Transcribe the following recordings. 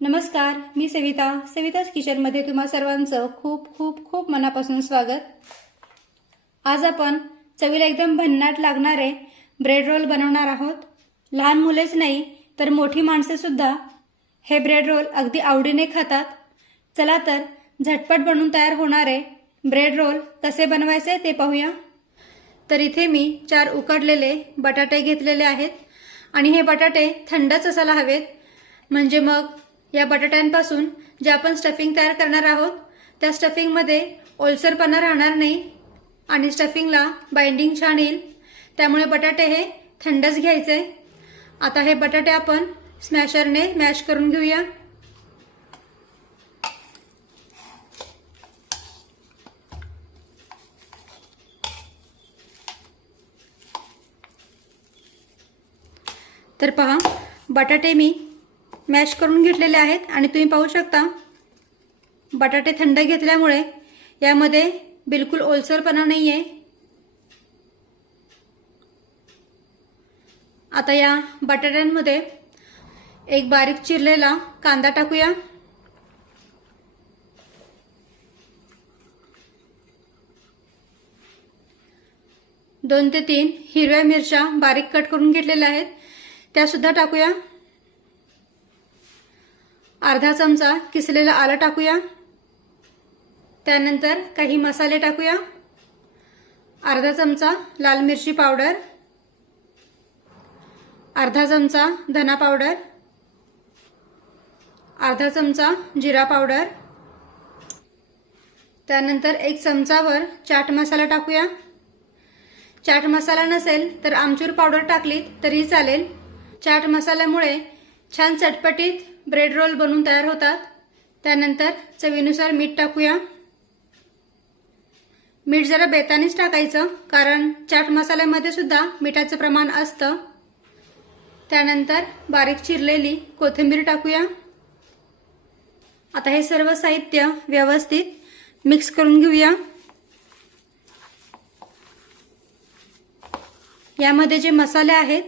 नमस्कार मी सविता. सविताच किचनमध्ये तुम्हा सर्वांचं खूप खूप खूप मनापासून स्वागत. आज आपण चवीला एकदम भन्नाट लागणारे ब्रेड रोल बनवणार आहोत. लहान मुलेच नाही तर मोठी माणसेसुद्धा हे ब्रेड रोल अगदी आवडीने खातात. चला तर झटपट बनवून तयार होणारे ब्रेड रोल कसे बनवायचे ते पाहूया. तर इथे मी चार उकडलेले बटाटे घेतलेले आहेत. आणि हे बटाटे थंडच असायला हवेत. म्हणजे मग या बटाट्यांपासून जे आपण स्टफिंग तयार करणार आहोत त्या स्टफिंगमध्ये ओलसरपणा राहणार नाही आणि स्टफिंगला बाइंडिंग छान येईल. त्यामुळे बटाटे हे थंडच घ्यायचे. आता हे बटाटे आपण स्मॅशरने मॅश करून घेऊया. तर पहा बटाटे मी मॅश करून घेतलेले आहेत आणि तुम्ही पाहू शकता बटाटे थंड घेतल्यामुळे यामध्ये बिलकुल ओलसरपणा नाही आहे आता या बटाट्यांमध्ये एक बारीक चिरलेला कांदा टाकूया. दोन ते तीन हिरव्या मिरच्या बारीक कट करून घेतलेल्या आहेत. त्यासुद्धा टाकूया. अर्धा चमचा किसलेलं आलं टाकूया. त्यानंतर काही मसाले टाकूया. अर्धा चमचा लाल मिरची पावडर. अर्धा चमचा धना पावडर. अर्धा चमचा जिरा पावडर. त्यानंतर एक चमचावर चाट मसाला टाकूया. चाट मसाला नसेल तर आमचूर पावडर टाकलीत तरी चालेल. चाट मसाल्यामुळे छान चटपटीत ब्रेड रोल बनवून तयार होतात. त्यानंतर चवीनुसार मीठ टाकूया. मीठ जरा बेतानीच टाकायचं कारण चाट मसाल्यामध्ये सुद्धा मिठाचं प्रमाण असतं. त्यानंतर बारीक चिरलेली कोथिंबीर टाकूया. आता हे सर्व साहित्य व्यवस्थित मिक्स करून घेऊया. यामध्ये जे मसाले आहेत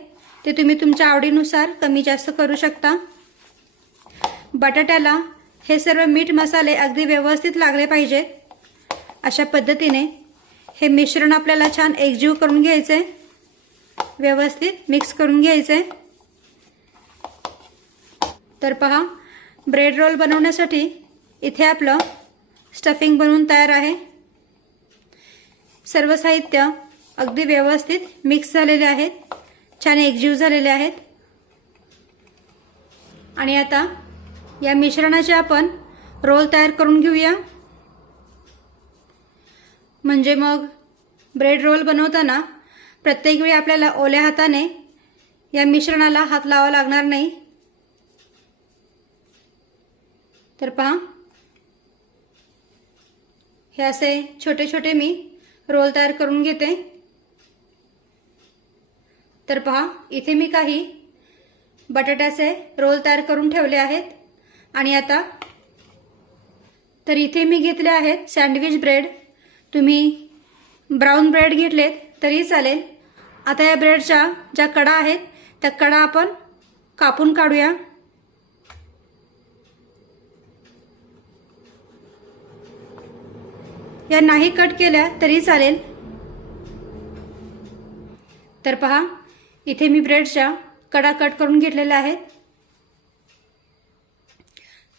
ते तुम्ही तुमच्या आवडीनुसार कमी जास्त करू शकता. बटाट्याला हे सर्व मीठ मसाले अगदी व्यवस्थित लागले पाहिजेत अशा पद्धतीने हे मिश्रण आपल्याला छान एकजीव करून घ्यायचे. व्यवस्थित मिक्स करून घ्यायचे. तर पहा ब्रेड रोल बनवण्यासाठी इथे आपलं स्टफिंग बनवून तयार आहे. सर्व साहित्य अगदी व्यवस्थित मिक्स झालेले आहेत. छान एकजीव झालेले आहेत. आणि आता या मिश्रणाचे आपण रोल तयार करून घेऊया. म्हणजे मग ब्रेड रोल बनवताना प्रत्येक वेळी आपल्याला ओल्या हाताने या मिश्रणाला हात लावा लागणार नाही. तर पहा. हे असे छोटे छोटे मी रोल तयार करून घेते. तर पहा इथे मी काही बटाट्याचे रोल तयार करून ठेवले आहेत. आणि आता? तर इथे मी घेतले आहेत सँडविच ब्रेड. तुम्ही ब्राऊन ब्रेड घेतलेत तरी चालेल. आता या ब्रेडच्या ज्या कडा आहेत त्या कडा आपण कापून काढूया. या नाही कट केल्या तरी चालेल. तर पहा इथे मी ब्रेडच्या कडा कट करून घेतलेल्या आहेत.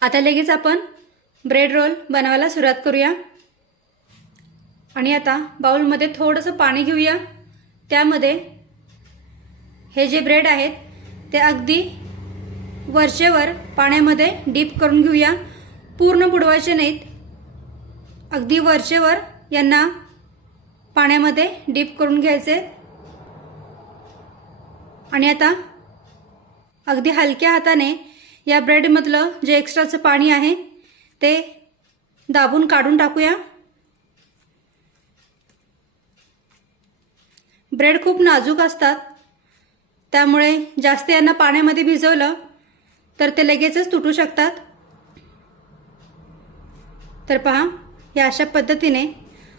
आता लगेच आपण ब्रेड रोल बनवायला सुरुवात करूया. आणि आता बाऊलमध्ये थोडंसं पाणी घेऊया. त्यामध्ये हे जे ब्रेड आहेत ते अगदी वरचेवर पाण्यामध्ये डीप करून घेऊया. पूर्ण बुडवायचे नाहीत. अगदी वरचेवर यांना पाण्यामध्ये डीप करून घ्यायचे. आणि आता अगदी हलक्या हाताने या ब्रेडमधलं जे एक्स्ट्राचं पाणी आहे ते दाबून काढून टाकूया. ब्रेड खूप नाजूक असतात. त्यामुळे जास्त यांना पाण्यामध्ये भिजवलं तर ते लगेचच तुटू शकतात. तर पहा या अशा पद्धतीने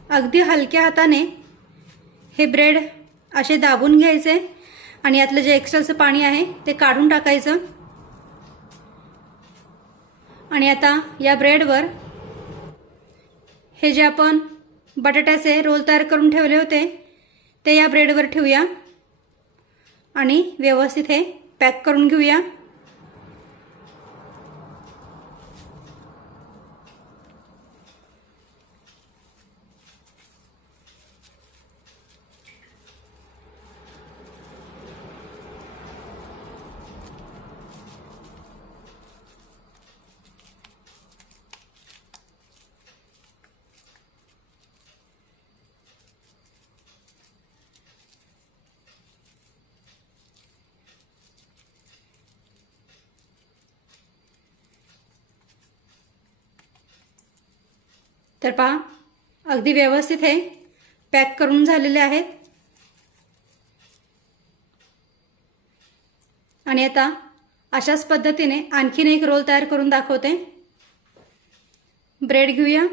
अगदी हलक्या हाताने हे ब्रेड असे दाबून घ्यायचे आणि यातलं जे एक्स्ट्राचं पाणी आहे ते काढून टाकायचं. आणि आता या ब्रेडवर हे जे आपण बटाट्याचे रोल तयार करून ठेवले होते ते या ब्रेडवर ठेवूया आणि व्यवस्थित हे पॅक करून घेऊया. तर पहा अगदी व्यवस्थित हे पॅक करून झालेले आहेत. आणि आता अशाच पद्धतीने आणखीन एक रोल तयार करून दाखवते. ब्रेड घेऊया.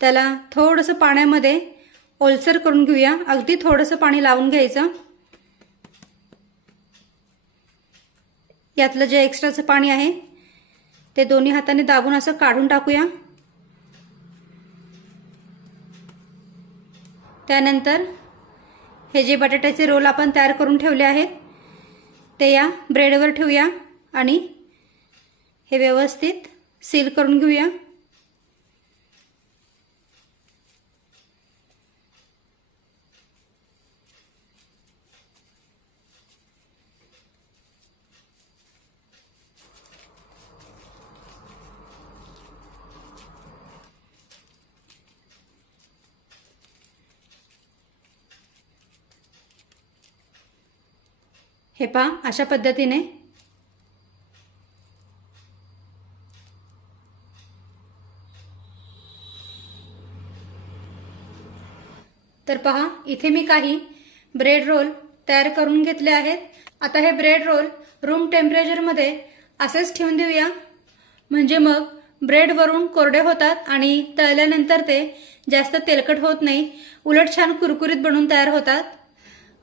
त्याला थोडंसं पाण्यामध्ये ओलसर करून घेऊया. अगदी थोडंसं पाणी लावून घ्यायचं. यातलं जे एक्स्ट्राचं पाणी आहे ते दोन्ही हाताने दाबून असं काढून टाकूया. त्यानंतर हे जे बटाट्याचे रोल आपण तयार करून ठेवले आहेत ते या ब्रेडवर ठेवूया आणि हे व्यवस्थित सील करून घेऊया. हे पहा अशा पद्धतीने. तर पहा इथे मी काही ब्रेड रोल तयार करून घेतले आहेत. आता हे ब्रेड रोल रूम टेम्परेचरमध्ये असेच ठेवून देऊया. म्हणजे मग ब्रेड वरून कोरडे होतात आणि तळल्यानंतर ते जास्त तेलकट होत नाही. उलट छान कुरकुरीत बनून तयार होतात.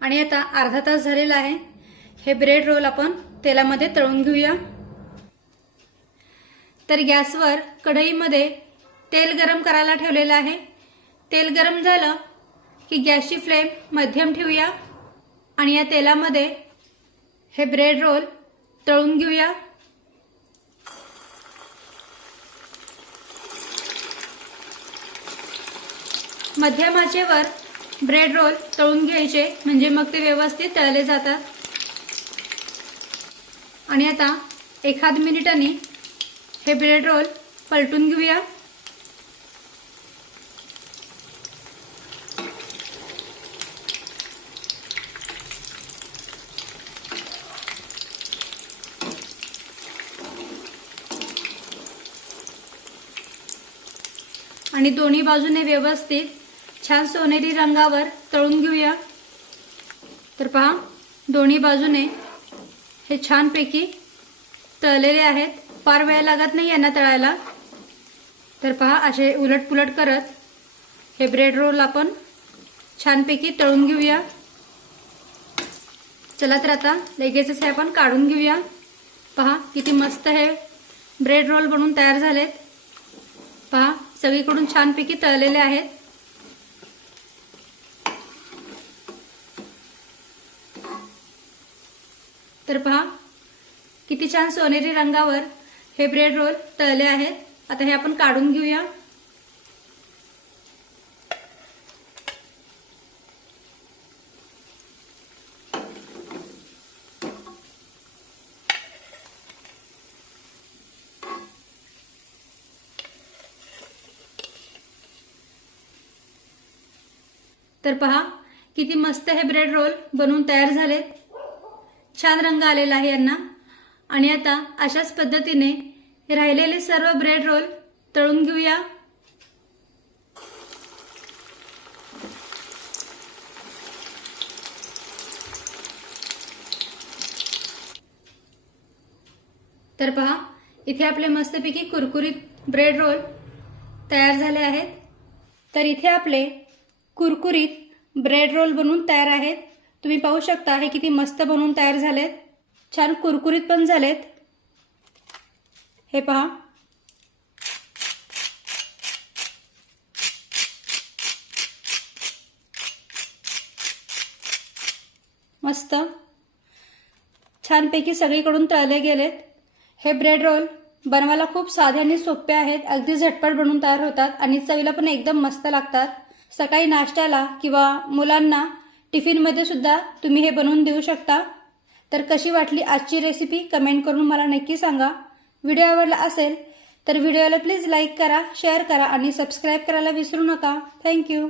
आणि आता अर्धा तास झालेला आहे. हे ब्रेड रोल आपण तेलामध्ये तळून घेऊया. तर गॅसवर कढईमध्ये तेल गरम करायला ठेवलेलं आहे. तेल गरम झालं की गॅसची फ्लेम मध्यम ठेवूया आणि या तेलामध्ये हे ब्रेड रोल तळून घेऊया. मध्यम आचेवर ब्रेड रोल तळून घ्यायचे म्हणजे मग ते व्यवस्थित तळले जातात. आणि आता एखाद मिनिटांनी हे ब्रेड रोल पलटून घेऊया. आणि दोन्ही बाजूने व्यवस्थित छान सोनेरी रंगावर तळून घेऊया. तर पहा दोन्ही बाजूने हे छानपैकी तळलेले आहेत. फार वेळ लागत नाही यांना तळायला. तर पहा असे उलट पुलट करत हे ब्रेड रोल आपण छानपैकी तळून घेऊया. चला तर आता लगेचच हे आपण काढून घेऊया. पहा किती मस्त हे ब्रेड रोल बनून तयार झालेत. पहा सगळीकडून छानपैकी तळलेले आहेत. तर पहा किती छान सोनेरी रंगावर हे ब्रेड रोल तळले आहेत. आता हे आपण काढून घेऊया. तर पहा किती मस्त हे ब्रेड रोल बनवून तयार झालेत. छान रंग आलेला आहे यांना. आणि आता अशाच पद्धतीने राहिलेले सर्व ब्रेड रोल तळून घेऊया. तर पहा इथे आपले मस्तपैकी कुरकुरीत ब्रेड रोल तयार झाले आहेत. तर इथे आपले कुरकुरीत ब्रेड रोल बनवून तयार आहेत. तुम्ही पाहू शकता हे किती मस्त बनवून तयार झालेत. छान कुरकुरीत पण झालेत. हे पहा. मस्त. छानपैकी सगळीकडून तळले गेलेत. हे ब्रेड रोल बनवायला खूप साधे आणि सोपे आहेत. अगदी झटपट बनवून तयार होतात आणि चवीला पण एकदम मस्त लागतात. सकाळी नाश्त्याला किंवा मुलांना टिफिनमध्ये सुद्धा तुम्ही हे बनवून देऊ शकता. तर कशी वाटली आजची रेसिपी कमेंट करून मला नक्की सांगा. व्हिडिओ आवडला असेल तर व्हिडिओला प्लीज लाईक करा शेअर करा आणि सबस्क्राईब करायला विसरू नका. थँक्यू